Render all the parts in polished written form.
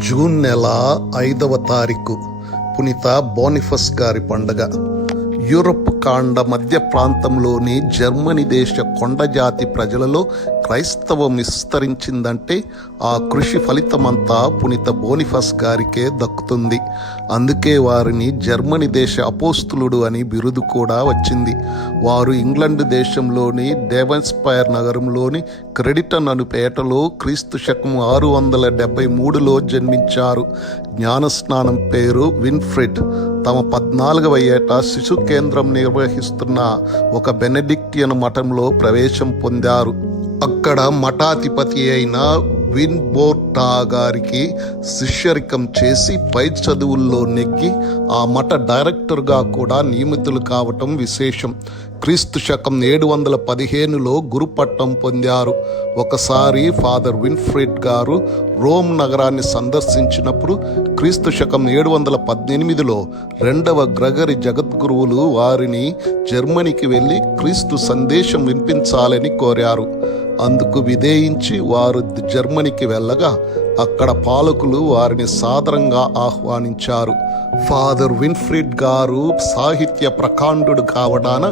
June నెల 5వ తారీఖు పునీత బోనిఫస్ గారి పండుగ. యూరప్ కాండ మధ్య ప్రాంతంలోని జర్మనీ దేశ కొండజాతి ప్రజలలో క్రైస్తవం విస్తరించిందంటే ఆ కృషి ఫలితమంతా పునీత బోనిఫస్ గారికే దక్కుతుంది. అందుకే వారిని జర్మనీ దేశ అపోస్తులుడు అని బిరుదు కూడా వచ్చింది. వారు ఇంగ్లండ్ దేశంలోని డెవెన్స్పైర్ నగరంలోని క్రెడిటన్ అను పేటలో క్రీస్తు శకం 673లో జన్మించారు. జ్ఞానస్నానం పేరు విన్ఫ్రిడ్. తమ 14వ ఏట శిశు కేంద్రం నిర్వహిస్తున్న ఒక బెనెడిక్టియన్ మఠంలో ప్రవేశం పొందారు. అక్కడ మఠాధిపతి అయిన విన్బోర్టా గారికి శిష్యరికం చేసి పై చదువుల్లో నెగ్గి ఆ మఠ డైరెక్టర్గా కూడా నియమితులు కావటం విశేషం. క్రీస్తు శకం 715లో గురుపట్టం పొందారు. ఒకసారి ఫాదర్ విన్ఫ్రిడ్ గారు రోమ్ నగరాన్ని సందర్శించినప్పుడు క్రీస్తు శకం 718లో 2వ గ్రెగరీ జగద్గురువులు వారిని జర్మనీకి వెళ్ళి క్రీస్తు సందేశం వినిపించాలని కోరారు. అందుకు విధేయించి వారు జర్మనీకి వెళ్ళగా అక్కడ పాలకులు వారిని సాదరంగా ఆహ్వానించారు. ఫాదర్ విన్ఫ్రిడ్ గారు సాహిత్య ప్రకాండుడు కావడాన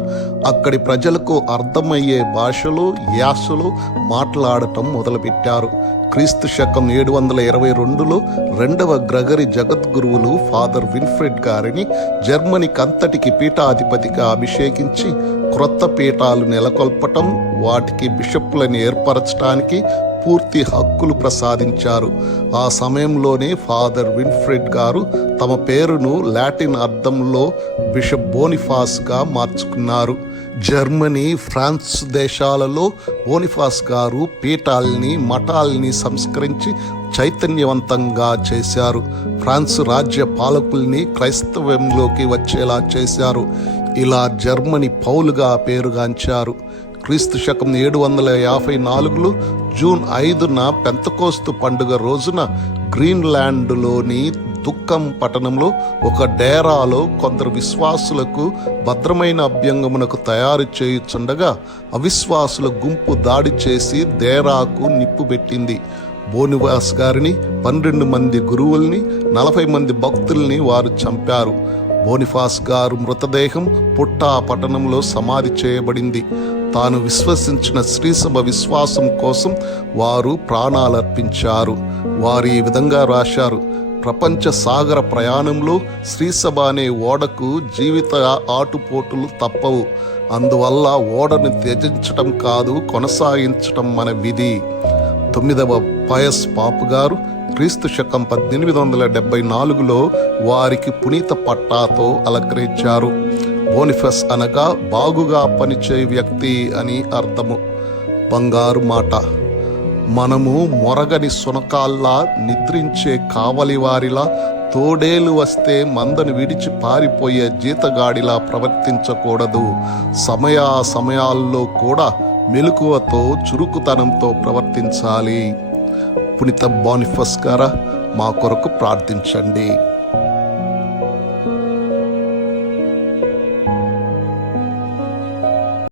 అక్కడి ప్రజలకు అర్థమయ్యే భాషలో యాసలో మాట్లాడటం మొదలుపెట్టారు. క్రీస్తు శకం 722లో 2వ గ్రెగరీ జగద్గురువులు ఫాదర్ విన్ఫ్రిడ్ గారిని జర్మనీకంతటికి పీఠాధిపతిగా అభిషేకించి క్రొత్త పీఠాలు నెలకొల్పటం, వాటికి బిషప్లను ఏర్పరచడానికి పూర్తి హక్కులు ప్రసాదించారు. ఆ సమయంలోనే ఫాదర్ విన్ఫ్రిడ్ గారు తమ పేరును లాటిన్ అర్థంలో బిషప్ బోనిఫాస్గా మార్చుకున్నారు. జర్మనీ, ఫ్రాన్స్ దేశాలలో బోనిఫాస్ గారు పీఠాల్ని మఠాల్ని సంస్కరించి చైతన్యవంతంగా చేశారు. ఫ్రాన్స్ రాజ్య పాలకుల్ని క్రైస్తవంలోకి వచ్చేలా చేశారు. ఇలా జర్మనీ పౌలుగా పేరుగాంచారు. క్రీస్తు శకం 754లో జూన్ 5న పెంతకోస్తు పండుగ రోజున గ్రీన్లాండ్లోని దుఃఖం పట్టణంలో ఒక డేరాలో కొందరు విశ్వాసులకు భద్రమైన అభ్యంగమునకు తయారు చేయుచుండగా అవిశ్వాసుల గుంపు దాడి చేసి డేరాకు నిప్పు పెట్టింది. బోనిఫాస్ గారిని, 12 మంది గురువుల్ని, 40 మంది భక్తుల్ని వారు చంపారు. బోనిఫాస్ గారు మృతదేహం పుట్టా పట్టణంలో సమాధి చేయబడింది. తాను విశ్వసించిన శ్రీసభ విశ్వాసం కోసం వారు ప్రాణాలర్పించారు. వారు ఈ విధంగా రాశారు: ప్రపంచ సాగర ప్రయాణంలో శ్రీసభ అనే ఓడకు జీవిత ఆటుపోటులు తప్పవు. అందువల్ల ఓడను త్యజించటం కాదు, కొనసాగించటం మన విధి. 9వ పయస్ పాపు గారు క్రీస్తు శకం 1874లో వారికి పునీత పట్టాతో అలంకరించారు. బోనిఫస్ అనగా బాగుగా పనిచేయ వ్యక్తి అని అర్థము. బంగారు మాట: మనము మొరగని సునకాల్లా, నిద్రించే కావలివారిలా, తోడేలు వస్తే మందను విడిచి పారిపోయే జీతగాడిలా ప్రవర్తించకూడదు. సమయాల్లో కూడా మెలకువతో, చురుకుతనంతో ప్రవర్తించాలి. పునీత బోనిఫస్ గారా, మా కొరకు ప్రార్థించండి.